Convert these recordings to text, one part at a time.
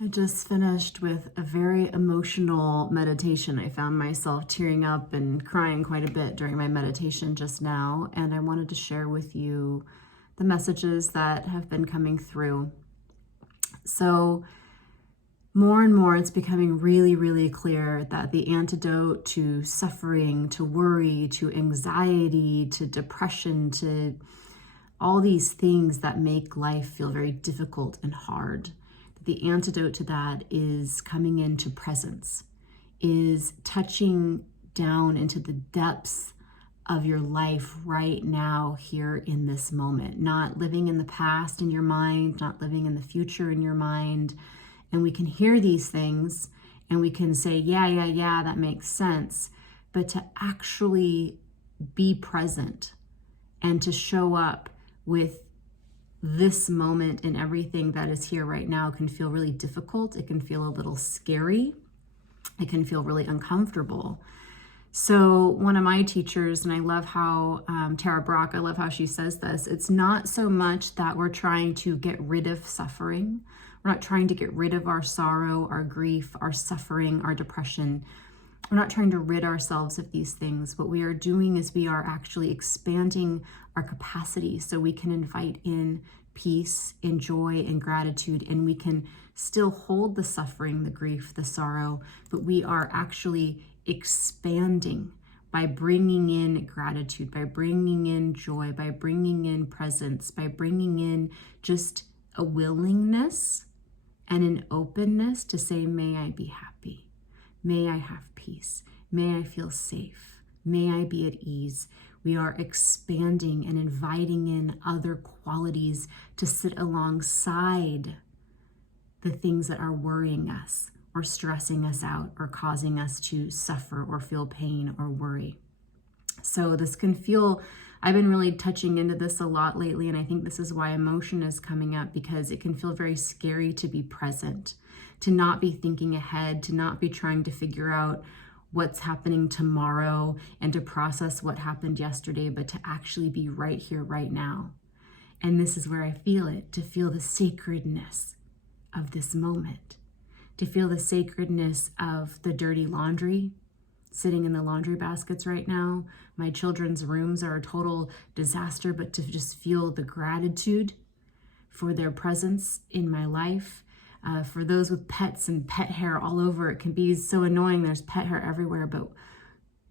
I just finished with a very emotional meditation. I found myself tearing up and crying quite a bit during my meditation just now, and I wanted to share with you the messages that have been coming through. So more and more, it's becoming really, really clear that the antidote to suffering, to worry, to anxiety, to depression, to all these things that make life feel very difficult and hard, the antidote to that is coming into presence, is touching down into the depths of your life right now, here in this moment, not living in the past in your mind, not living in the future in your mind. And we can hear these things and we can say, yeah, that makes sense. But to actually be present and to show up with this moment and everything that is here right now can feel really difficult. It can feel a little scary. It can feel really uncomfortable. So one of my teachers, and I love how Tara Brock, I love how she says this, it's not so much that we're trying to get rid of suffering. We're not trying to get rid of our sorrow, our grief, our suffering, our depression. We're not trying to rid ourselves of these things. What we are doing is we are actually expanding our capacity so we can invite in peace and joy and gratitude, and we can still hold the suffering, the grief, the sorrow, but we are actually expanding by bringing in gratitude, by bringing in joy, by bringing in presence, by bringing in just a willingness and an openness to say, may I be happy. May I have peace. May I feel safe. May I be at ease. We are expanding and inviting in other qualities to sit alongside the things that are worrying us or stressing us out or causing us to suffer or feel pain or worry. So this can feel, I've been really touching into this a lot lately, and I think this is why emotion is coming up, because it can feel very scary to be present, to not be thinking ahead, to not be trying to figure out what's happening tomorrow and to process what happened yesterday, but to actually be right here, right now. And this is where I feel it, to feel the sacredness of this moment, to feel the sacredness of the dirty laundry sitting in the laundry baskets right now. My children's rooms are a total disaster, but to just feel the gratitude for their presence in my life. For those with pets and pet hair all over, it can be so annoying. There's pet hair everywhere, but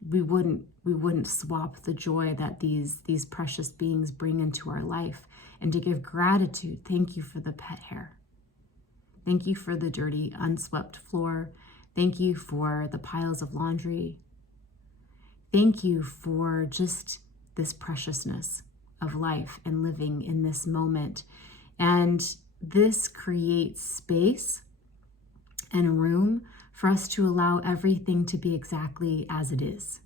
we wouldn't swap the joy that these precious beings bring into our life. And to give gratitude, thank you for the pet hair. Thank you for the dirty, unswept floor. Thank you for the piles of laundry. Thank you for just this preciousness of life and living in this moment. And this creates space and room for us to allow everything to be exactly as it is.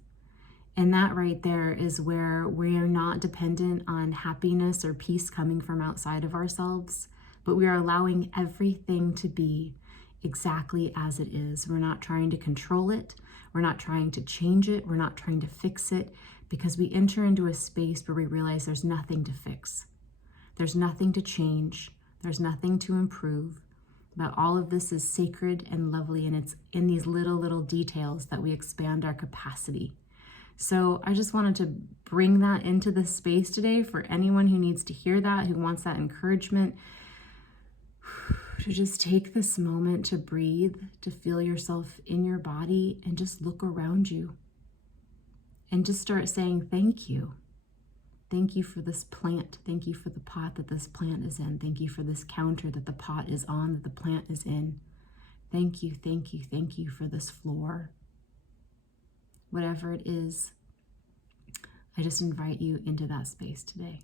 And that right there is where we are not dependent on happiness or peace coming from outside of ourselves, but we are allowing everything to be exactly as it is. We're not trying to control it. We're not trying to change it. We're not trying to fix it, because we enter into a space where we realize there's nothing to fix. There's nothing to change. There's nothing to improve, but all of this is sacred and lovely, and it's in these little details that we expand our capacity. So I just wanted to bring that into this space today for anyone who needs to hear that, who wants that encouragement, to just take this moment to breathe, to feel yourself in your body, and just look around you and just start saying thank you. Thank you for this plant. Thank you for the pot that this plant is in. Thank you for this counter that the pot is on, that the plant is in. Thank you, thank you, thank you for this floor. Whatever it is, I just invite you into that space today.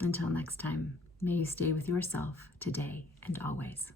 Until next time, may you stay with yourself today and always.